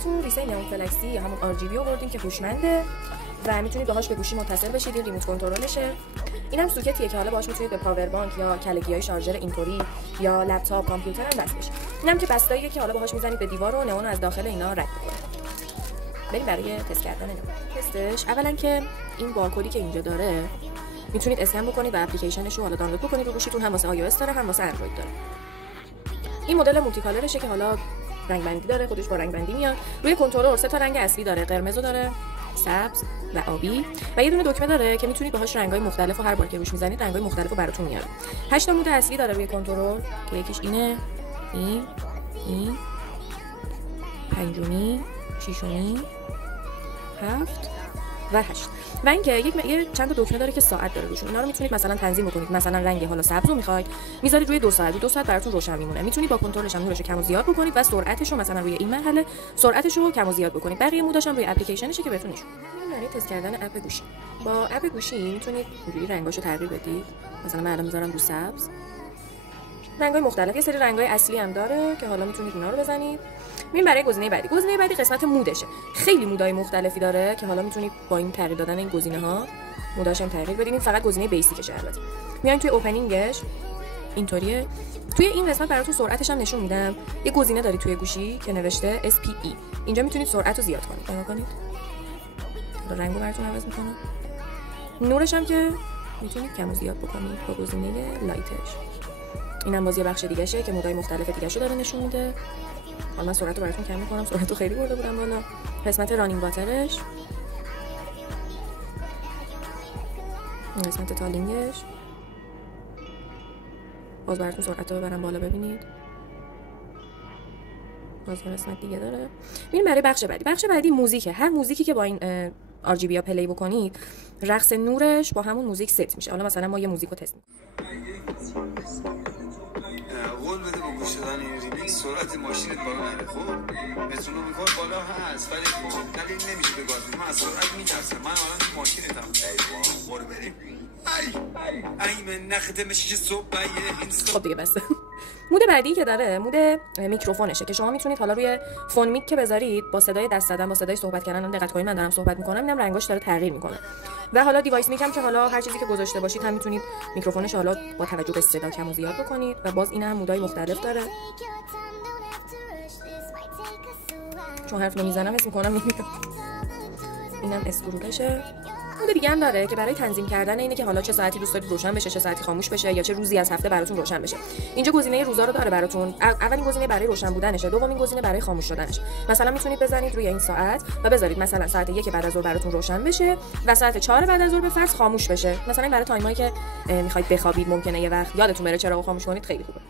براتون ریسه نئون فلکسی یا همون RGB آوردیم که هوشمنده و میتونید باهاش به گوشی متصل بشید. این ریموت کنترلشه. اینم سوکتیه که حالا باهاش میتونید به پاور بانک یا کلگیای شارژر اینطوری یا لپتاپ کامپیوتر هم وصل بشه. اینم که بستاییه که حالا باهاش میزنید به دیوار و نئون از داخل اینا رد می‌کنه. بریم برای تست کردن نئون. تستش اولا که این بارکدی که اینجا داره میتونید اسکن بکنید و اپلیکیشنش رو حالا دانلود بکنید رو گوشیتون. هم واسه iOS داره هم واسه اندروید داره. این مدل مولتی کالرشه که حالا رنگ بندی داره، خودش با رنگ بندی میاد. روی کنترلر 3 تا رنگ اصلی داره، قرمزو داره، سبز و آبی و یه دونه دکمه داره که میتونید باهاش رنگ‌های مختلفو هر بار که روش میزنید رنگ‌های مختلفو براتون میاره. 8 تا مود اصلی داره روی کنترل که یکیش اینه، این، پنجمی، ششمی، 7 و 8. و اینکه یه چند تا دکمه داره که ساعت داره روشون. اینا رو میتونید مثلا تنظیم بکنید. مثلا رنگ حالا سبزو میخواید میذارید روی 2 ساعت، 2 ساعت براتون روشن میمونه. میتونید با کنترلش هم نورش رو کم و زیاد بکنید و سرعتش رو مثلا روی این مرحله سرعتش رو کم و زیاد بکنید. بقیه موداش هم روی اپلیکیشنشه که بهتون نشون میدم. برای تست کردن اپ گوشی با اپ گوشی میتونید اینجوری رنگاشو تغییر بدید. مثلا من الان میذارم رو سبز. رنگ‌های مختلف، یه سری رنگ‌های اصلی هم داره که حالا میتونید اینا رو بزنید. میریم برای گزینه بعدی. گزینه بعدی قسمت مودشه. خیلی مودای مختلفی داره که حالا میتونید با این تغییر دادن این گزینه‌ها موداش هم تغییر بدید. این فقط گزینه بیسیکشه البته. میایم توی اوپنینگش اینطوریه. توی این قسمت براتون سرعتش هم نشون میدم. یه گزینه داری توی گوشی که نوشته SPE. اینجا میتونید سرعت رو زیاد کنید. نگاه کنید. حالا رنگو براتون عوض میکنه. نورش هم که میتونید کم و زیاد بکنید با گزینه لایتش. اینم باز یه بخش دیگه شه که مودای مختلف دیگه شو داره نشون میده. حالا من سرعت رو براتون کم میکنم. سرعت رو خیلی برده بودم بالا. قسمت رانینگ واترش، این قسمت تالینگش، باز براتون سرعت رو ببرم بالا ببینید. باز یه قسمت دیگه داره. میریم برای بخش بعدی. بخش بعدی موزیکه. هر موزیکی که با این RGB یا پلی بکنید رقص نورش با همون موزیک ست میشه. حالا مثلا ما یه موزیک رو تست می‌کنیم. قول بده با گوش دادن این ریمیکس سرعت ماشینت بالا نره. خب مترونوم کار بالا هست ولی دلیل نمیشه به گاز. من از سرعت میترسم. من الان تو ماشینتم. ای وای بریم. ای من نخته میشه صبح خب دیگه بس. مود بعدی که داره مود میکروفونشه که شما میتونید حالا روی فون میک که بذارید با صدای دست زدن با صدای صحبت کردن دقت کنید من دارم صحبت میکنم اینم رنگاش داره تغییر میکنه. و حالا دیوایس میک هم که حالا هر چیزی که گذاشته باشید هم میتونید میکروفونش حالا با توجه به صدا کم و زیاد بکنید و باز این هم مودای مختلف داره. چون حرف نمیزنم اسم میکنم نمیاد. اینم اسکرولشه. مود دیگه هم داره که برای تنظیم کردن اینه که حالا چه ساعتی دوست دارید روشن بشه، چه ساعتی خاموش بشه یا چه روزی از هفته براتون روشن بشه. اینجا گزینه روزا رو داره براتون. اولین گزینه برای روشن بودنشه، دومین گزینه برای خاموش شدنشه. مثلا میتونید بزنید روی این ساعت و بذارید مثلا ساعت 1 بعد از ظهر براتون روشن بشه و ساعت 4 بعد از ظهر به فرض خاموش بشه. مثلا برای تایمایی که میخواید بخوابید ممکنه یه وقت یادتون بره چراغو خاموش کنید خیلی خوبه.